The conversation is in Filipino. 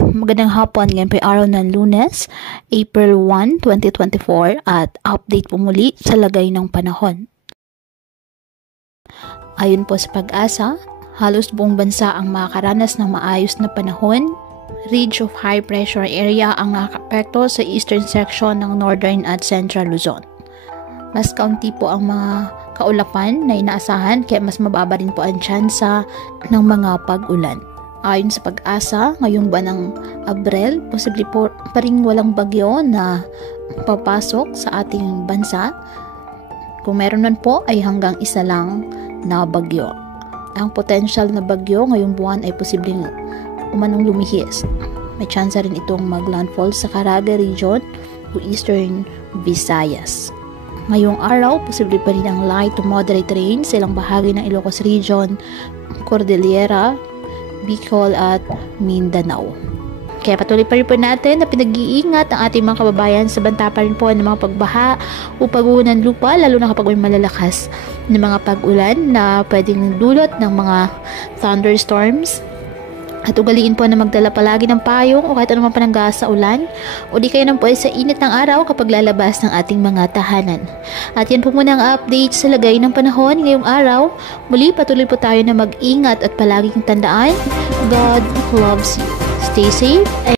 Magandang hapon, ngayon po araw ng Lunes, April 1, 2024 at update po muli sa lagay ng panahon. Ayon po sa Pag-asa, halos buong bansa ang makakaranas ng maayos na panahon. Ridge of high pressure area ang nakakapekto sa eastern section ng northern at central Luzon. Mas kaunti po ang mga kaulapan na inaasahan kaya mas mababa rin po ang tsansa ng mga pag-ulan. Ayon sa Pag-asa, ngayong buwan ng Abril, posible po pa rin walang bagyo na papasok sa ating bansa. Kung meron man po ay hanggang isa lang na bagyo. Ang potential na bagyo ngayong buwan ay posibleng umanong lumihis. May chance rin itong maglandfall sa Caraga region o Eastern Visayas. Ngayong araw, posible pa rin ang light to moderate rain sa ilang bahagi ng Ilocos Region, Cordillera, Bicol at Mindanao. Kaya patuloy pa rin po natin na pinag-iingat ang ating mga kababayan sa banta pa rin po ng mga pagbaha o pagguho ng lupa, lalo na kapag may malalakas na mga pag-ulan na pwedeng dulot ng mga thunderstorms. At ugaliin po na magdala palagi ng payong o kahit anumang panangga sa ulan o di kayo nang po sa init ng araw kapag lalabas ng ating mga tahanan. At yan po muna ang update sa lagay ng panahon ngayong araw. Muli patuloy po tayo na mag-ingat at palaging tandaan, God loves you. Stay safe.